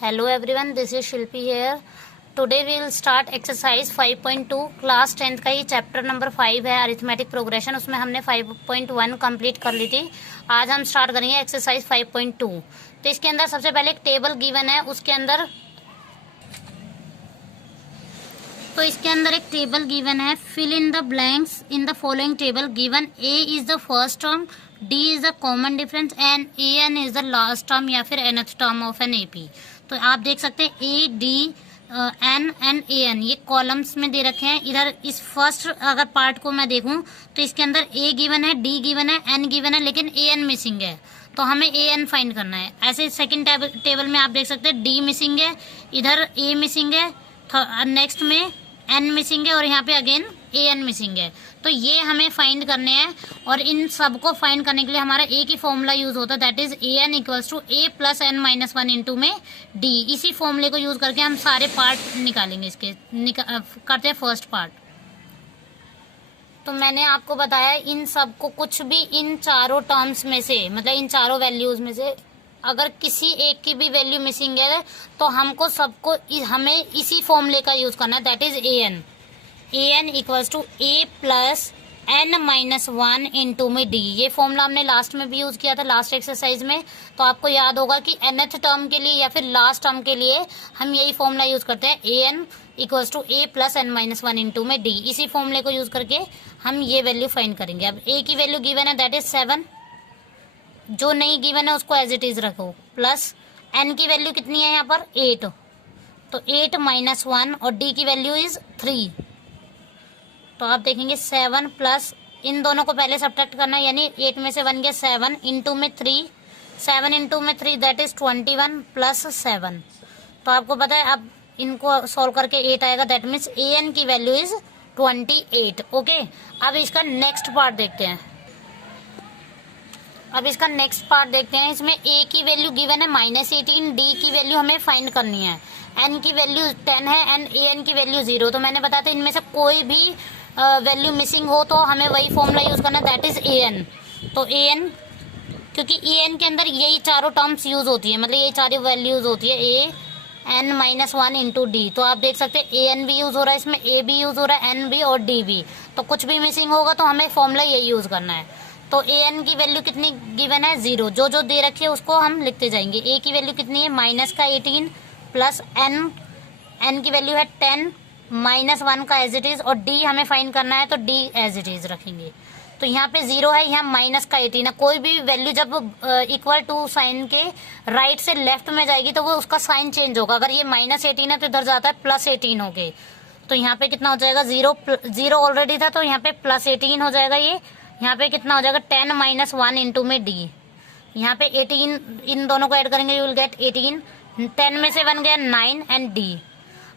Hello everyone, this is Shilpi here. Today we will start exercise 5.2 class 10th का ये chapter number 5 है arithmetic progression. उसमें हमने 5.1 complete कर ली थी। आज हम स्टार्ट करेंगे एक्सरसाइज 5.2। तो इसके अंदर सबसे पहले एक टेबल गिवन है, उसके अंदर एक टेबल गिवन है। Fill in the blanks in the following table given. A is the first term, d is the common difference and A N is the last term या फिर nth term of an AP. तो आप देख सकते हैं a d n and A n ये columns में दे रखे हैं। इधर इस फर्स्ट अगर पार्ट को मैं देखूं तो इसके अंदर ए गिवन है, डी गिवन है, एन गिवन है, लेकिन ए एन मिसिंग है। तो हमें ए एन फाइंड करना है। ऐसे सेकंड टेबल में आप देख सकते हैं डी मिसिंग है, इधर ए मिसिंग है, नेक्स्ट में एन मिसिंग है और यहाँ पे अगेन ए एन मिसिंग है। तो ये हमें फाइंड करने हैं और इन सब को फाइंड करने के लिए हमारा एक ही फॉर्मूला यूज होता है, that is a N equals to A plus N minus one into में डी। इसी फॉर्मूले को यूज करके हम सारे पार्ट निकालेंगे। इसके करते हैं फर्स्ट पार्ट। तो मैंने आपको बताया इन सब को कुछ भी इन चारों टर्म्स में से, मतलब इन चारों वैल्यूज में से अगर किसी एक की भी वैल्यू मिसिंग है तो हमें इसी फॉर्मूले का यूज करना है, that is a N equals to A plus N minus one into में डी। ये फॉर्मूला हमने लास्ट में भी यूज किया था, लास्ट एक्सरसाइज में। तो आपको याद होगा कि nth टर्म के लिए या फिर लास्ट टर्म के लिए हम यही फॉर्मूला यूज करते हैं, A N equals to A plus N minus one into में डी। इसी फॉर्मूले को यूज करके हम ये वैल्यू फाइंड करेंगे। अब ए की वैल्यू गिवन है दैट इज 7, जो नहीं गिवन है उसको एज इट इज रखो, प्लस एन की वैल्यू कितनी है यहाँ पर 8, तो 8 माइनस 1 और डी की वैल्यू इज 3। तो आप देखेंगे 7 प्लस इन दोनों को पहले सब्ट्रैक्ट करना है, यानी 8 में से 1 गया 7 इंटू में 3, 7 इंटू में 3 दैट इज 21 प्लस 7। तो आपको पता है अब इनको सॉल्व करके 8 आएगा, दैट मीन्स ए एन की वैल्यू इज 28। ओके, अब इसका नेक्स्ट पार्ट देखते हैं। इसमें ए की वैल्यू गिवन है -18, डी की वैल्यू हमें फाइंड करनी है, एन की वैल्यू 10 है एंड ए एन की वैल्यू 0। तो मैंने बताया था इनमें से कोई भी वैल्यू मिसिंग हो तो हमें वही फॉर्मूला यूज करना है, दैट इज ए एन। तो ए एन, क्योंकि ए एन के अंदर यही चारों टर्म्स यूज होती है, मतलब यही चारों वैल्यूज होती है, A N minus one into D. तो आप देख सकते हैं ए एन भी यूज हो रहा है, इसमें ए भी यूज हो रहा है, एन भी और डी भी। तो कुछ भी मिसिंग होगा तो हमें फॉर्मूला यही यूज करना है। तो ए एन की वैल्यू कितनी गिवन है 0, जो दे रखी है उसको हम लिखते जाएंगे। ए की वैल्यू कितनी है -18 प्लस एन की वैल्यू है 10 माइनस 1 का एज इट इज, और डी हमें फाइंड करना है तो डी एज इट इज रखेंगे। तो यहाँ पे 0 है, यहाँ माइनस का 18 है। कोई भी वैल्यू जब इक्वल टू साइन के राइट से लेफ्ट में जाएगी तो वो उसका साइन चेंज होगा। अगर ये -18 है तो इधर जाता है +18 हो गए। तो यहाँ पे कितना हो जाएगा 0 ऑलरेडी था तो यहाँ पे +18 हो जाएगा। ये यहाँ पे कितना हो जाएगा 10 माइनस 1 इंटू में डी। यहाँ पे 18, इन दोनों को ऐड करेंगे यू विल गेट 18, 10 में से 1 गया 9 एंड डी।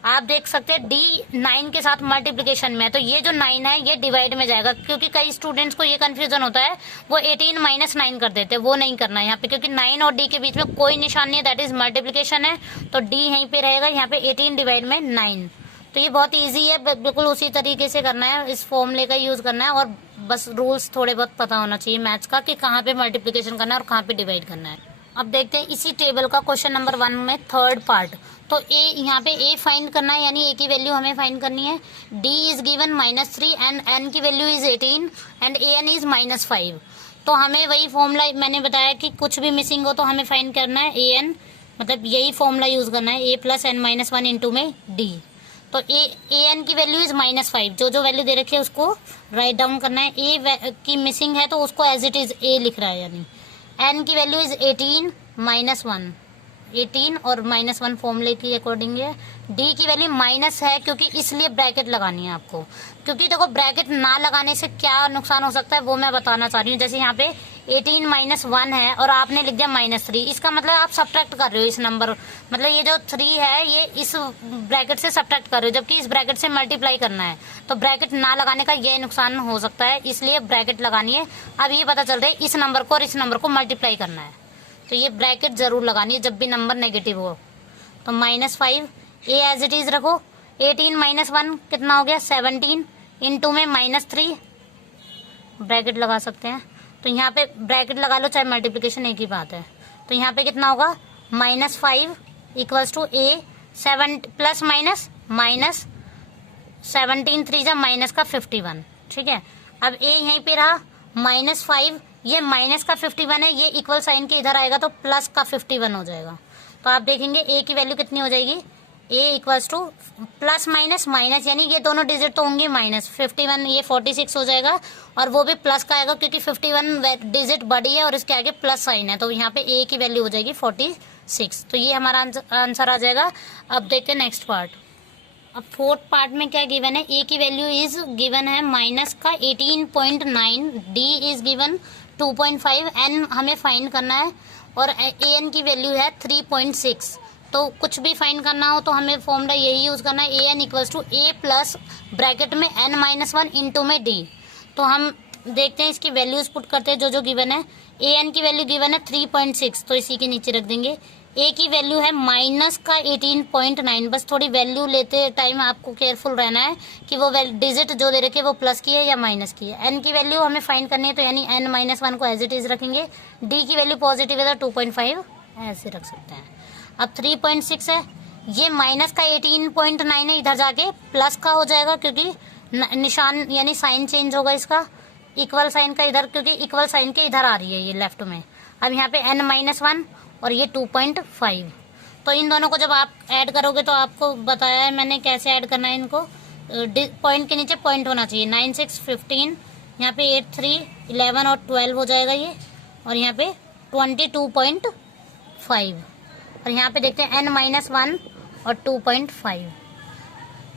आप देख सकते हैं डी 9 के साथ मल्टीप्लिकेशन में है, तो ये जो 9 है ये डिवाइड में जाएगा, क्योंकि कई स्टूडेंट्स को ये कंफ्यूजन होता है, वो 18 माइनस 9 कर देते हैं। वो नहीं करना है यहाँ पे, क्योंकि 9 और डी के बीच में कोई निशान नहीं है, दैट इज मल्टीप्लिकेशन है। तो डी यहीं पे रहेगा, यहाँ पे 18 डिवाइड में 9। तो ये बहुत ईजी है, बिल्कुल उसी तरीके से करना है, इस फॉर्मूले का यूज करना है। और बस रूल्स थोड़े बहुत पता होना चाहिए मैथ्स का कि कहाँ पे मल्टीप्लिकेशन करना है और कहाँ पे डिवाइड करना है। अब देखते हैं इसी टेबल का क्वेश्चन नंबर 1 में थर्ड पार्ट। तो ए, यहाँ पे ए फाइंड करना है, यानी ए की वैल्यू हमें फाइंड करनी है। D is given -3 and N की value is 18 and A N is -5। तो हमें वही फॉर्मूला मैंने बताया कि कुछ भी मिसिंग हो तो हमें फाइंड करना है ए एन, मतलब यही फॉर्मूला यूज करना है, A plus N minus one into में डी। तो ए एन की वैल्यू इज -5, जो वैल्यू दे रखी है उसको राइट डाउन करना है। ए की मिसिंग है तो उसको एज इट इज ए लिख रहा है, यानी एन की वैल्यू इज 18 माइनस 1, 18 और -1 फॉर्मूले की अकॉर्डिंग है। डी की वैल्यू माइनस है क्योंकि इसलिए ब्रैकेट लगानी है आपको, क्योंकि देखो ब्रैकेट ना लगाने से क्या नुकसान हो सकता है वो मैं बताना चाह रही हूँ। जैसे यहाँ पे 18 माइनस 1 है और आपने लिख दिया -3, इसका मतलब आप सब्ट्रैक्ट कर रहे हो इस नंबर, मतलब ये जो 3 है ये इस ब्रैकेट से सब्ट्रैक्ट कर रहे हो, जबकि इस ब्रैकेट से मल्टीप्लाई करना है। तो ब्रैकेट ना लगाने का ये नुकसान हो सकता है, इसलिए ब्रैकेट लगानी है। अब ये पता चल रहा है इस नंबर को और इस नंबर को मल्टीप्लाई करना है, तो ये ब्रैकेट जरूर लगानी है जब भी नंबर नेगेटिव हो। तो -5 ए एज इट इज रखो, 18 माइनस 1 कितना हो गया 17 इंटू में -3 ब्रैकेट लगा सकते हैं। तो यहाँ पे ब्रैकेट लगा लो चाहे मल्टीप्लिकेशन एक ही बात है। तो यहाँ पे कितना होगा -5 equals to a 7 plus minus minus 17 3 जा माइनस का 51, ठीक है। अब ए यहीं पे रहा -5, ये माइनस का 51 है, ये इक्वल साइन के इधर आएगा तो प्लस का 51 हो जाएगा। तो आप देखेंगे ए की वैल्यू कितनी हो जाएगी, A equals to plus minus minus, यानी ये दोनों डिजिट तो होंगे माइनस 51, ये 46 हो जाएगा और वो भी प्लस का आएगा क्योंकि 51 डिजिट बड़ी है और इसके आगे प्लस साइन है, तो यहाँ पे ए की वैल्यू हो जाएगी 46। तो ये हमारा आंसर आ जाएगा। अब देखते हैं नेक्स्ट पार्ट। अब फोर्थ पार्ट में क्या गिवन है, ए की वैल्यू इज गिवन है माइनस का 18.9, डी इज गिवन 2.5, एन हमें फाइंड करना है और ए एन की वैल्यू है 3.6। तो कुछ भी फाइंड करना हो तो हमें फॉर्मूला यही यूज करना है, A N equals to A plus bracket में n-1 इंटू में डी। तो हम देखते हैं इसकी वैल्यूज पुट करते हैं जो गिवन है। ए एन की वैल्यू गिवन है 3.6, तो इसी के नीचे रख देंगे। ए की वैल्यू है माइनस का 18.9, बस थोड़ी वैल्यू लेते टाइम आपको केयरफुल रहना है कि वो डिजिट जो दे रखे वो प्लस की है या माइनस की है। एन की वैल्यू हमें फाइंड करनी है, तो यानी n-1 को एज इट इज रखेंगे। डी की वैल्यू पॉजिटिव है तो 2.5 ऐसे रख सकते हैं। अब 3.6 है, ये माइनस का 18.9 है, इधर जाके प्लस का हो जाएगा क्योंकि निशान यानी साइन चेंज होगा इसका, इक्वल साइन का इधर, क्योंकि इक्वल साइन के इधर आ रही है ये लेफ्ट में। अब यहाँ पे n-1 और ये 2.5, तो इन दोनों को जब आप ऐड करोगे तो आपको बताया है मैंने कैसे ऐड करना है इनको। पॉइंट के नीचे पॉइंट होना चाहिए, 9 6 15, यहाँ पे 8 3 11 और 12 हो जाएगा ये, और यहाँ पे 22.5, और यहाँ पे देखते हैं n-1 और 2.5।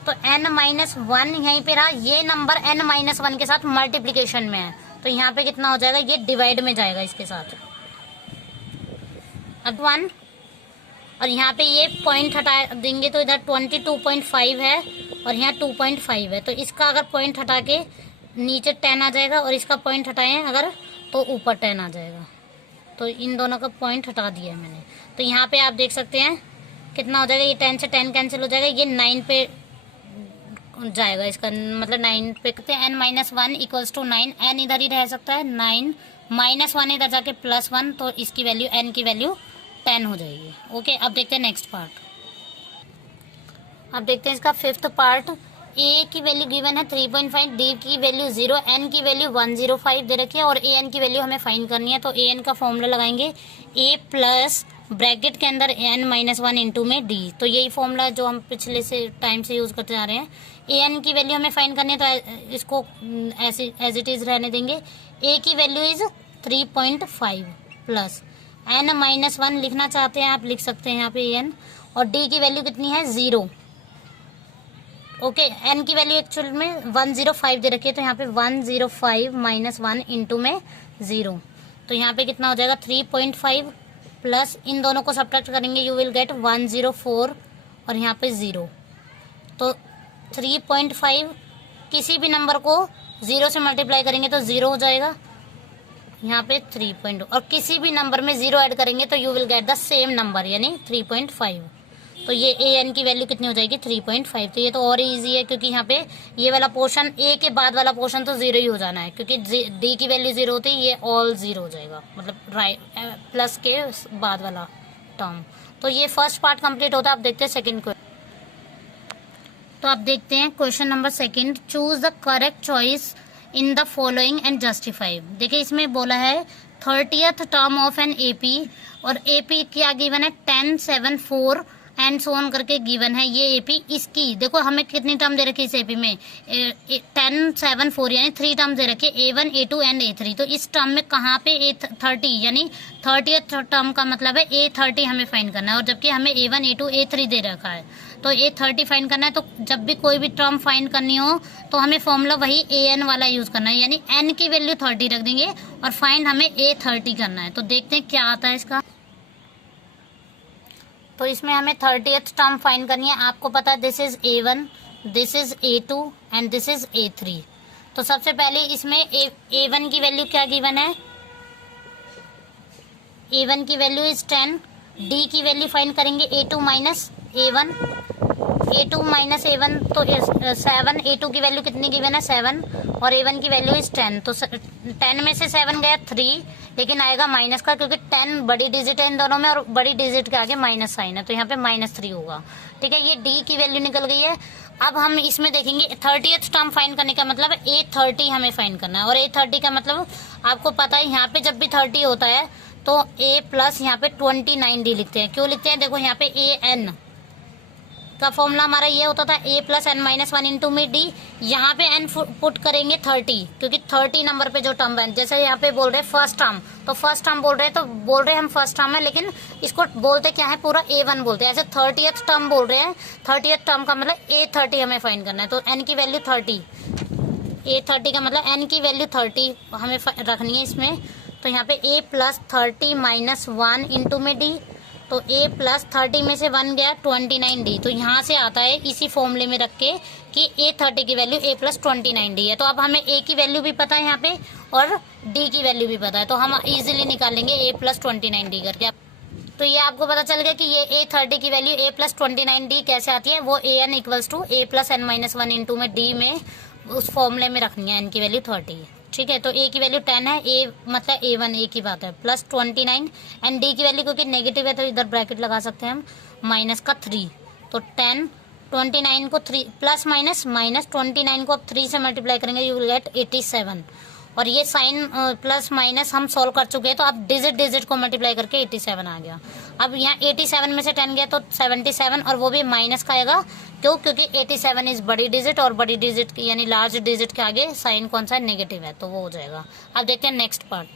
तो n-1 यहीं पे रहा, ये नंबर n-1 के साथ मल्टीप्लीकेशन में है, तो यहाँ पे कितना हो जाएगा, ये डिवाइड में जाएगा इसके साथ। अब 1 और यहाँ पे ये पॉइंट हटा देंगे तो इधर 22.5 है और यहाँ 2.5 है, तो इसका अगर पॉइंट हटा के नीचे 10 आ जाएगा और इसका पॉइंट हटाएं अगर तो ऊपर 10 आ जाएगा। तो इन दोनों का पॉइंट हटा दिया है मैंने। तो यहाँ पे आप देख सकते हैं कितना हो जाएगा, ये 10 से 10 कैंसिल हो जाएगा, ये 9 पे जाएगा, इसका मतलब 9 पे करते हैं। n-1 इक्वल्स टू 9, n इधर ही रह सकता है, 9 -1 इधर जाके +1, तो इसकी वैल्यू n की वैल्यू 10 हो जाएगी। ओके, अब देखते हैं नेक्स्ट पार्ट। अब देखते हैं इसका फिफ्थ पार्ट। ए की वैल्यू गिवन है 3.5, डी की वैल्यू 0, एन की वैल्यू 105 दे रखी है और ए एन की वैल्यू हमें फाइंड करनी है। तो ए एन का फॉर्मूला लगाएंगे, ए प्लस ब्रैकेट के अंदर n-1 इंटू में डी। तो यही फॉर्मूला जो हम पिछले से टाइम से यूज करते जा रहे हैं। ए एन की वैल्यू हमें फाइंड करनी है तो इसको ऐसे एज इट इज रहने देंगे। ए की वैल्यू इज 3.5 प्लस n-1 लिखना चाहते हैं आप लिख सकते हैं यहाँ पे एन, और डी की वैल्यू कितनी है 0। ओके, एन की वैल्यू एक्चुअल में 105 दे रखी है, तो यहाँ पे 105 -1 इंटू में 0। तो यहाँ पे कितना हो जाएगा 3.5 प्लस इन दोनों को सब्ट्रैक्ट करेंगे, यू विल गेट 104 और यहाँ पे 0। तो 3.5 किसी भी नंबर को 0 से मल्टीप्लाई करेंगे तो 0 हो जाएगा, यहाँ पे 3. और किसी भी नंबर में 0 ऐड करेंगे तो you will get the same number यानी 3.5। तो ये ए एन की वैल्यू कितनी हो जाएगी 3.5। तो ये तो और इजी है क्योंकि यहाँ पे ये वाला पोर्शन ए के बाद वाला पोर्शन तो 0 ही हो जाना है, क्योंकि डी की वैल्यू 0 होती है, ये ऑल 0 हो जाएगा, मतलब राइट प्लस के बाद वाला टर्म। तो ये फर्स्ट पार्ट कंप्लीट होता है। अब देखते हैं सेकेंड क्वेश्चन। तो अब देखते हैं question number second, choose the correct choice in the following and justify. देखिए इसमें बोला है 30th term of an AP, और एपी क्या गिवन है 10 7 4 एंड सो ऑन करके गिवन है। ये एपी इसकी देखो हमें कितनी टर्म दे रखी है इस एपी में 10 7 4 यानी 3 टर्म दे रखी है, A1 A2 एंड A3। तो इस टर्म में कहाँ पे A30 यानी 30th टर्म का मतलब है A30 हमें फाइंड करना है, और जबकि हमें A1 A2 A3 दे रखा है तो A30 फाइंड करना है। तो जब भी कोई भी टर्म फाइंड करनी हो तो हमें फॉर्मूला वही AN वाला यूज करना है, यानी N की वैल्यू 30 रख देंगे और फाइंड हमें A30 करना है। तो देखते हैं क्या आता है इसका। तो इसमें हमें 30th टर्म फाइंड करनी है। आपको पता है this is A1, this is A2 and this is A3। तो सबसे पहले इसमें A1 की वैल्यू क्या गिवन है, A1 की वैल्यू इज 10, D की वैल्यू फाइंड करेंगे A2 minus A1, A2 minus A1 तो 7, A2 की वैल्यू कितनी गिवन है 7, और A1 की वैल्यू इज 10। तो 10 में से 7 गया 3, लेकिन आएगा माइनस का, क्योंकि 10 बड़ी डिजिट है इन दोनों में और बड़ी डिजिट के आगे माइनस साइन है, तो यहाँ पे -3 होगा। ठीक है, ये D की वैल्यू निकल गई है। अब हम इसमें देखेंगे 30th टर्म फाइंड करने का मतलब A30 हमें फाइंड करना है। और A30 का मतलब आपको पता है, यहाँ पे जब भी 30 होता है तो A प्लस यहाँ पे 29D लिखते हैं। क्यों लिखते हैं? देखो यहाँ पे AN का फॉर्मूला हमारा ये होता था A plus n minus 1 into में D। यहाँ पे n पुट करेंगे 30, क्योंकि 30 नंबर पे जो टर्म है, जैसे यहाँ पे बोल रहे हैं फर्स्ट टर्म, तो फर्स्ट टर्म बोल रहे हैं, तो बोल रहे हैं हम फर्स्ट टर्म है, लेकिन इसको बोलते क्या है, पूरा A1 बोलते हैं। ऐसे 30th टर्म बोल रहे हैं, 30th टर्म का मतलब A30 हमें फाइंड करना है। तो n की वैल्यू 30, A30 का मतलब n की वैल्यू 30 हमें रखनी है इसमें। तो यहाँ पे A प्लस 30 माइनस 1 इंटू में D, तो A प्लस 30 में से 1 गया 29D। तो यहाँ से आता है इसी फॉर्मूले में रख के कि A30 की वैल्यू A प्लस 29D है। तो अब हमें A की वैल्यू भी पता है यहाँ पे और D की वैल्यू भी पता है, तो हम इजीली निकालेंगे A प्लस 29D करके। तो ये आपको पता चल गया कि ये A30 की वैल्यू A प्लस 29D कैसे आती है, वो AN equals to A plus n minus 1 into में D में उस फॉर्मूले में रखनी है। n की वैल्यू 30 है। ठीक है, तो A की वैल्यू 10 है, A मतलब A1 A की बात है, प्लस 29 एंड D की वैल्यू क्योंकि नेगेटिव है तो इधर ब्रैकेट लगा सकते हैं हम, माइनस का 3। तो 10 29 को 3 प्लस माइनस माइनस 29 को आप 3 से मल्टीप्लाई करेंगे, यू विल गेट 87। और ये साइन प्लस माइनस हम सॉल्व कर चुके हैं, तो आप डिजिट को मल्टीप्लाई करके 87 आ गया। अब यहाँ 87 में से 10 गया तो 77, और वो भी माइनस का आएगा। क्यों? क्योंकि 87 इज बड़ी डिजिट, और बड़ी डिजिट यानी लार्ज डिजिट के आगे साइन कौन सा है, नेगेटिव है, तो वो हो जाएगा। अब देखते हैं नेक्स्ट पार्ट।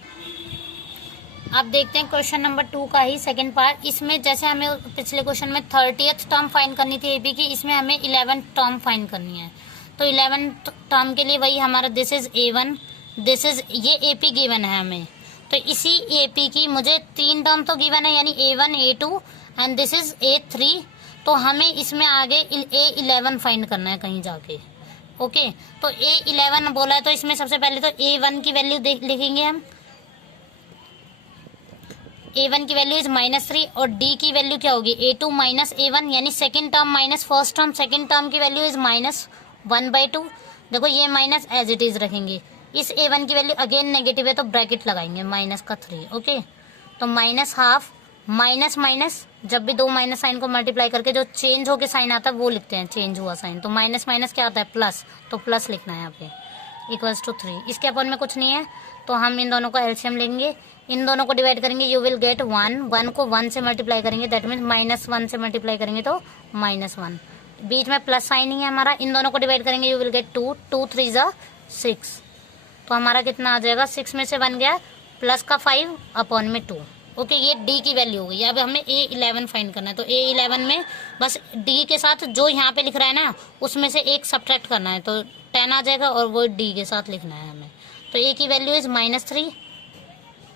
अब देखते हैं क्वेश्चन नंबर 2 का ही सेकंड पार्ट। इसमें जैसे हमें पिछले क्वेश्चन में 30th टर्म फाइंड करनी थी AP की, इसमें हमें 11th टर्म फाइंड करनी है। तो 11th टर्म के लिए वही हमारा this is A1, this is ये AP गिवन है हमें, तो इसी AP की मुझे 3 टर्म तो गिवन है, यानी A1 A2 and this is A3। तो हमें इसमें आगे A11 फाइंड करना है कहीं जाके। ओके, तो A11 बोला है, तो इसमें सबसे पहले तो A1 की वैल्यू लिखेंगे हम। A1 की वैल्यू इज -3 और D की वैल्यू क्या होगी, A2 माइनस A1, यानी second term minus first term. Second term की वैल्यू इज -1/2। देखो ये माइनस एज इट इज रखेंगे। इस A1 की वैल्यू अगेन नेगेटिव है तो ब्रैकेट लगाएंगे माइनस का 3। ओके, तो माइनस हाफ माइनस माइनस, जब भी दो माइनस साइन को मल्टीप्लाई करके जो चेंज होके साइन आता है वो लिखते हैं, चेंज हुआ साइन। तो माइनस माइनस क्या आता है, प्लस, तो प्लस लिखना है यहाँ पे, इक्वल्स टू 3। इसके अपन में कुछ नहीं है, तो हम इन दोनों का एलसीएम लेंगे, इन दोनों को डिवाइड करेंगे, यू विल गेट 1। 1 को 1 से मल्टीप्लाई करेंगे, दैट मीन्स -1 से मल्टीप्लाई करेंगे तो -1। बीच में प्लस साइन ही है हमारा। इन दोनों को डिवाइड करेंगे, यू विल गेट 2, 2 3 ज़ा 6। तो हमारा कितना आ जाएगा, 6 में से 1 गया, प्लस का 5 अपॉन में 2। ओके, ये D की वैल्यू हो गई। अब हमें A11 फाइंड करना है, तो A11 में बस D के साथ जो यहाँ पे लिख रहा है ना, उसमें से एक सब्ट्रैक्ट करना है, तो 10 आ जाएगा, और वो D के साथ लिखना है हमें। तो A की value is -3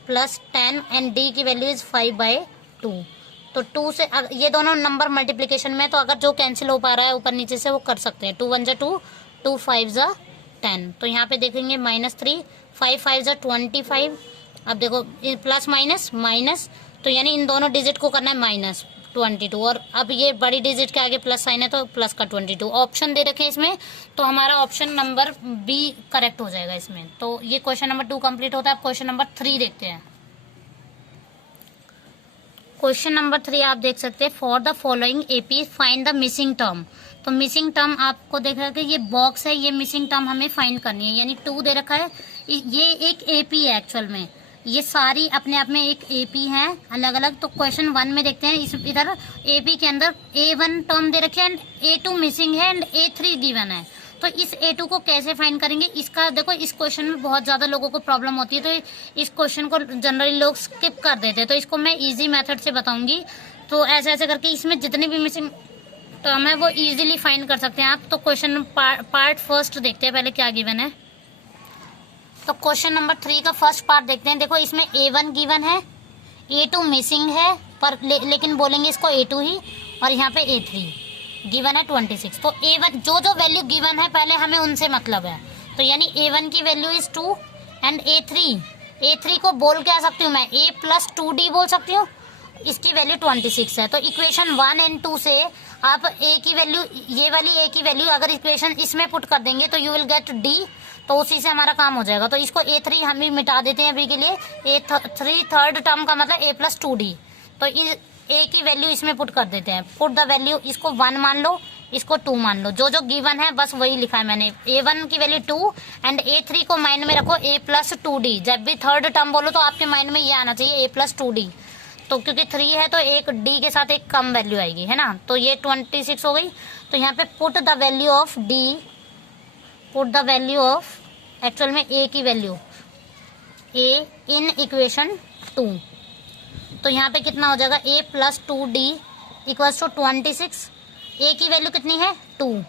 plus 10 and D की वैल्यू इज 5/2। तो 2 से ये दोनों नंबर मल्टीप्लीकेशन में, तो अगर जो कैंसिल हो पा रहा है ऊपर नीचे से वो कर सकते हैं। 2 1 ज़ा 2, 2 5 ज़ा 10। तो यहाँ पे देखेंगे -3, 5 5 ज़ा 25। अब देखो प्लस माइनस माइनस, तो यानी इन दोनों डिजिट को करना है -22, और अब ये बड़ी डिजिट के आगे प्लस साइन है तो प्लस का 22। ऑप्शन दे रखे हैं इसमें, तो हमारा ऑप्शन नंबर B करेक्ट हो जाएगा इसमें। तो ये क्वेश्चन नंबर 2 कंप्लीट होता है। अब क्वेश्चन नंबर 3 देखते हैं। क्वेश्चन नंबर 3 आप देख सकते हैं, for the following AP find the missing term. तो मिसिंग टर्म आपको देख रहा है कि ये बॉक्स है, ये मिसिंग टर्म हमें फाइंड करनी है, यानी 2 दे रखा है। ये एक AP है एक्चुअल में, ये सारी अपने आप में एक AP है अलग अलग। तो क्वेश्चन 1 में देखते हैं, इधर AP के अंदर A1 टर्म दे रखे हैं, A2 मिसिंग है एंड A3 गिवन है। तो इस A2 को कैसे फाइंड करेंगे, इसका देखो इस क्वेश्चन में बहुत ज़्यादा लोगों को प्रॉब्लम होती है, तो इस क्वेश्चन को जनरली लोग स्किप कर देते हैं, तो इसको मैं इजी मेथड से बताऊंगी। तो ऐसे ऐसे करके इसमें जितनी भी मिसिंग टर्म है वो इजीली फाइंड कर सकते हैं आप। तो क्वेश्चन पार्ट फर्स्ट देखते हैं पहले क्या गिवन है। तो क्वेश्चन नंबर 3 का फर्स्ट पार्ट देखते हैं। देखो इसमें A1 गिवन है, A2 मिसिंग है, पर लेकिन बोलेंगे इसको A2 ही, और यहाँ पे A3 गिवन है 26। तो A1 जो जो वैल्यू गिवन है पहले हमें उनसे मतलब है, तो यानी A1 की वैल्यू इज 2 एंड A3 को बोल के आ सकती हूँ मैं, A प्लस 2D बोल सकती हूँ, इसकी वैल्यू 26 है। तो इक्वेशन 1 एंड 2 से आप A की वैल्यू, ये वाली A की वैल्यू अगर इक्वेशन इसमें पुट कर देंगे तो यू विल गेट D। तो उसी से हमारा काम हो जाएगा। तो इसको A3 हम भी मिटा देते हैं अभी के लिए। A3 थर्ड टर्म का मतलब A+2D, तो A की वैल्यू इसमें पुट कर देते हैं। पुट द वैल्यू, इसको 1 मान लो, इसको 2 मान लो, जो जो गिवन है बस वही लिखा है मैंने। A1 की वैल्यू 2 एंड A3 को माइंड में रखो A+2D। जब भी थर्ड टर्म बोलो तो आपके माइंड में ये आना चाहिए A+2D। तो क्योंकि 3 है तो एक D के साथ एक कम वैल्यू आएगी, है ना। तो ये 26 हो गई। तो यहाँ पे put the value of D, put the value of actual में A की वैल्यू A इन इक्वेशन 2। तो यहाँ पे कितना हो जाएगा A+2D इक्वल्स टू 26। A की वैल्यू कितनी है 2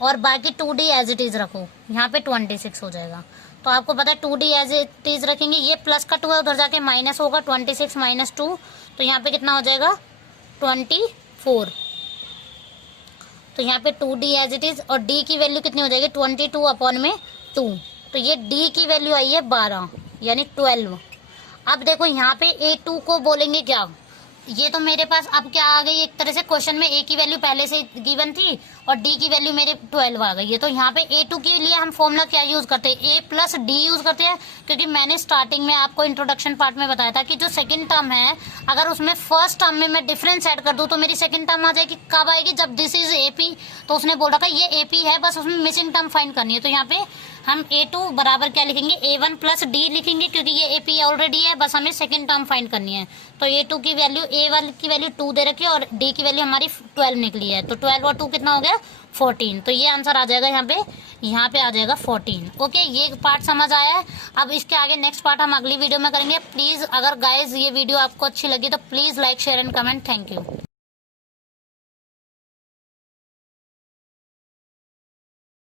और बाकी 2D एज इट इज रखो, यहाँ पे 26 हो जाएगा। तो आपको पता है 2D एज इट इज रखेंगे, ये प्लस का 2 है, उधर जाके माइनस होगा, 26 माइनस 2, तो यहाँ पे कितना हो जाएगा 24। तो यहाँ पे 2D एज इट इज, और D की वैल्यू कितनी हो जाएगी 22/2। तो ये D की वैल्यू आई है 12 यानी 12। अब देखो यहाँ पे A2 को बोलेंगे क्या, ये तो मेरे पास अब क्या आ गई, एक तरह से क्वेश्चन में A की वैल्यू पहले से गिवन थी और D की वैल्यू मेरे 12 आ गई है। तो यहाँ पे A2 के लिए हम फॉर्मूला क्या यूज करते हैं, A+D यूज करते हैं, क्योंकि मैंने स्टार्टिंग में आपको इंट्रोडक्शन पार्ट में बताया था कि जो सेकंड टर्म है अगर उसमें फर्स्ट टर्म में मैं डिफरेंस ऐड कर दूं तो मेरी सेकंड टर्म आ जाएगी। कब आएगी, जब दिस इज AP। तो उसने बोल रखा ये AP है, बस उसमें मिसिंग टर्म फाइंड करनी है। तो यहाँ पे हम A2 बराबर क्या लिखेंगे A1+D लिखेंगे, क्योंकि ये AP ऑलरेडी है, बस हमें सेकंड टर्म फाइंड करनी है। तो A2 की वैल्यू, A1 की वैल्यू 2 दे रखी है और D की वैल्यू हमारी 12 निकली है। तो 12 और 2 कितना हो गया 14। तो ये आंसर आ जाएगा यहाँ पे आ जाएगा 14। ओके, ये पार्ट समझ आया है। अब इसके आगे नेक्स्ट पार्ट हम अगली वीडियो में करेंगे। प्लीज अगर गाइज ये वीडियो आपको अच्छी लगी तो please like share and comment. Thank you.